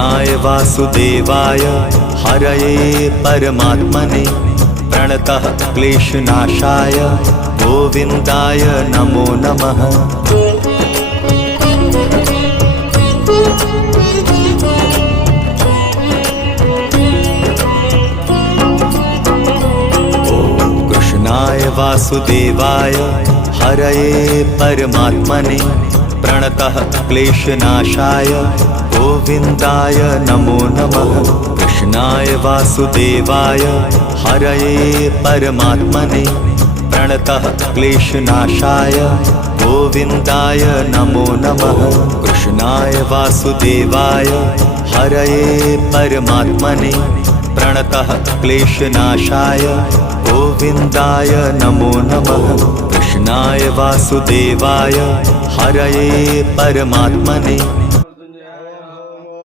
कृष्णाय वासुदेवाय हरये परमात्मने प्रणतः क्लेशनाशाय गोविन्दाय नमो नमः। कृष्णाय वासुदेवाय हरये परमात्मने प्रणतः क्लेशनाशाय गोविन्दाय नमो नमः। कृष्णाय वासुदेवाय हरये परमात्मने प्रणतः क्लेशनाशाय गोविन्दाय नमो नमः। कृष्णाय वासुदेवाय हरये परमात्मने प्रणतः क्लेशनाशाय गोविन्दाय नमो नमः। कृष्णाय वासुदेवाय हरये परमात्मने